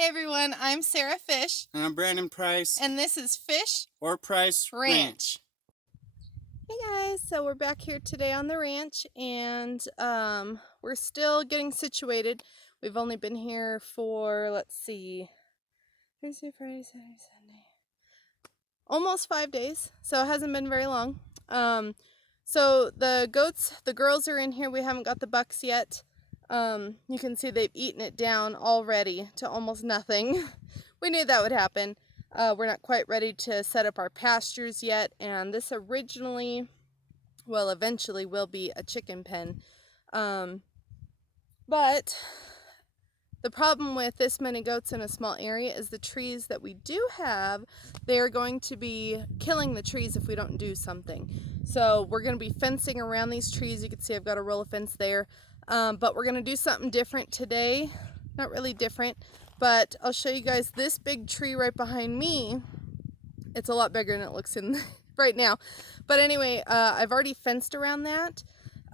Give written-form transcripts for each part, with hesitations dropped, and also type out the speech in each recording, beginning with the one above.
Hey everyone, I'm Sarah Fish. And I'm Brandon Price. And this is Fish or Price Ranch. Hey guys, so we're back here today on the ranch and we're still getting situated. We've only been here for, let's see, Thursday, Friday, Saturday, Sunday. Almost 5 days, so it hasn't been very long. So the goats, the girls are in here. We haven't got the bucks yet. You can see they've eaten it down already to almost nothing. We knew that would happen. We're not quite ready to set up our pastures yet, and this originally, well, eventually will be a chicken pen. But the problem with this many goats in a small area is the trees that we do have, they're going to be killing the trees if we don't do something. So we're going to be fencing around these trees. You can see I've got a roll of fence there. But we're going to do something different today. Not really different, but I'll show you guys this big tree right behind me. It's a lot bigger than it looks in right now. But anyway, I've already fenced around that.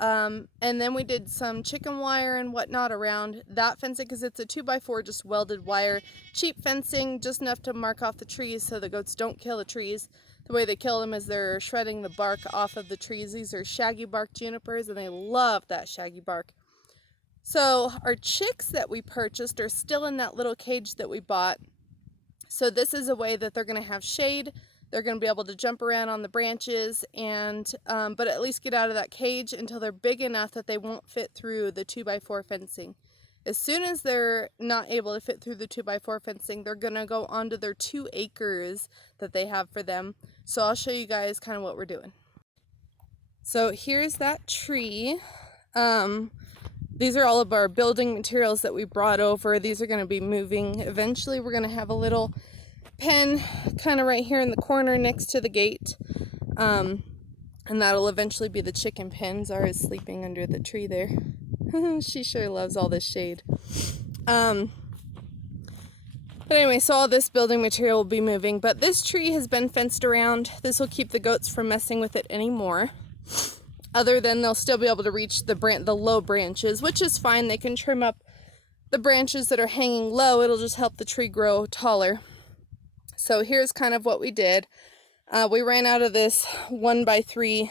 And then we did some chicken wire and whatnot around that fencing because it's a 2x4 just welded wire. Cheap fencing, just enough to mark off the trees so the goats don't kill the trees. The way they kill them is they're shredding the bark off of the trees. These are shaggy bark junipers and they love that shaggy bark. So our chicks that we purchased are still in that little cage that we bought. So this is a way that they're going to have shade. They're going to be able to jump around on the branches and but at least get out of that cage until they're big enough that they won't fit through the 2x4 fencing. As soon as they're not able to fit through the 2x4 fencing, they're going to go onto their 2 acres that they have for them. So I'll show you guys kind of what we're doing. So here's that tree. These are all of our building materials that we brought over. These are going to be moving. Eventually we're going to have a little pen kind of right here in the corner next to the gate. And that'll eventually be the chicken pen. Zara's sleeping under the tree there. She sure loves all this shade. But anyway, so all this building material will be moving. But this tree has been fenced around. This will keep the goats from messing with it anymore. Other than they'll still be able to reach the low branches, which is fine. They can trim up the branches that are hanging low. It'll just help the tree grow taller. So here's kind of what we did. We ran out of this 1x3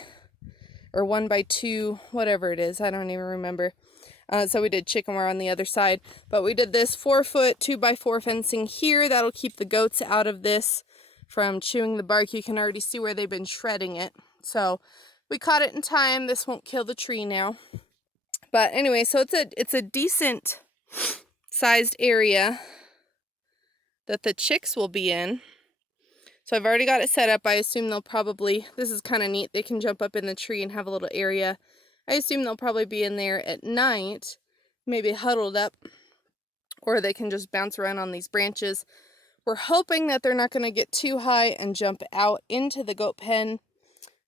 or 1x2, whatever it is. I don't even remember. So we did chicken wire on the other side. But we did this 4-foot 2x4 fencing here. That'll keep the goats out of this from chewing the bark. You can already see where they've been shredding it. So we caught it in time. This won't kill the tree now. But anyway, so it's a decent sized area that the chicks will be in. So I've already got it set up. I assume they'll probably, this is kind of neat, they can jump up in the tree and have a little area. I assume they'll probably be in there at night, maybe huddled up, or they can just bounce around on these branches. We're hoping that they're not going to get too high and jump out into the goat pen.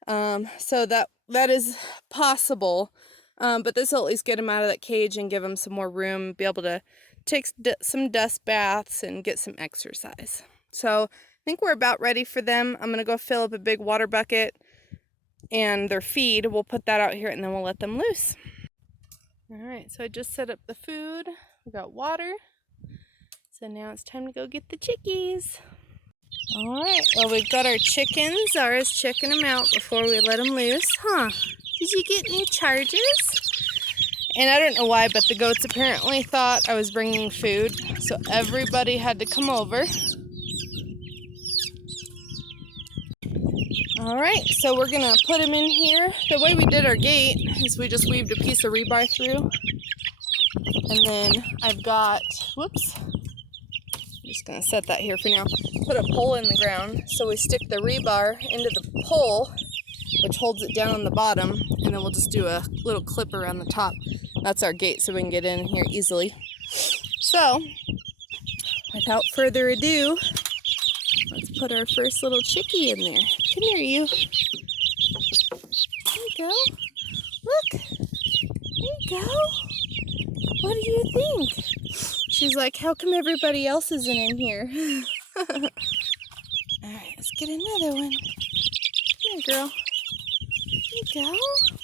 So that is possible, but this will at least get them out of that cage and give them some more room, be able to take some dust baths and get some exercise. So I think we're about ready for them. I'm going to go fill up a big water bucket and their feed. We'll put that out here and then we'll let them loose. All right, so I just set up the food. We got water. So now it's time to go get the chickies. All right, well, we've got our chickens. Zara's checking them out before we let them loose. Huh, did you get new charges? And I don't know why, but the goats apparently thought I was bringing food, so everybody had to come over. All right, so we're gonna put them in here. The way we did our gate is we just weaved a piece of rebar through. And then I've got, whoops. I'm just going to set that here for now. Put a pole in the ground, so we stick the rebar into the pole, which holds it down on the bottom, and then we'll just do a little clip around the top. That's our gate, so we can get in here easily. So, without further ado, let's put our first little chickie in there. Come here, you. There you go. Look. There you go. What do you think? She's like, how come everybody else isn't in here? Alright, let's get another one. Come here, girl. There you go.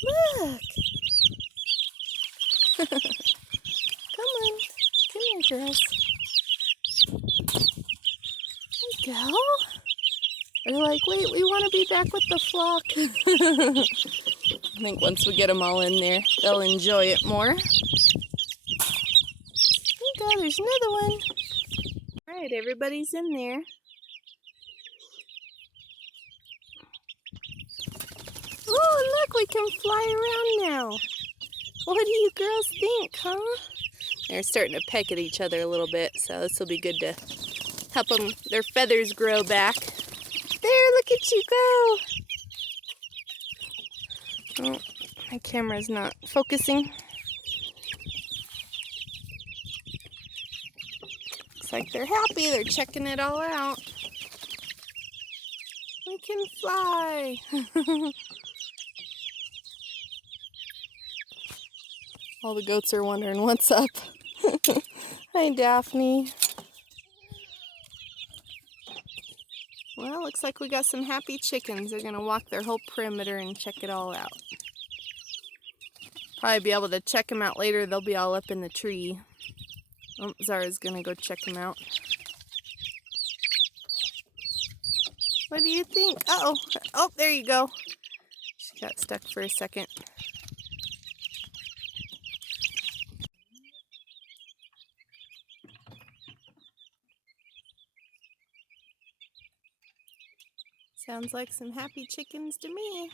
Look. Come on. Come here, girls. go. They're like, wait, we want to be back with the flock. I think once we get them all in there, they'll enjoy it more. Oh God, there's another one. All right, everybody's in there. Oh, look, we can fly around now. What do you girls think, huh? They're starting to peck at each other a little bit, so this will be good to help them, their feathers grow back. There, look at you go. Oh, my camera's not focusing. Looks like they're happy. They're checking it all out. We can fly. All the goats are wondering what's up. Hi, Daphne. Well, looks like we got some happy chickens. They're gonna walk their whole perimeter and check it all out. Probably be able to check them out later. They'll be all up in the tree. Oh, Zara's gonna go check them out. What do you think? Uh-oh. Oh, there you go. She got stuck for a second. Sounds like some happy chickens to me.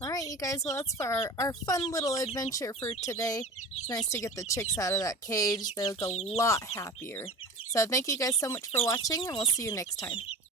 Alright, you guys, well, that's for our fun little adventure for today. It's nice to get the chicks out of that cage. They look a lot happier. So thank you guys so much for watching, and we'll see you next time.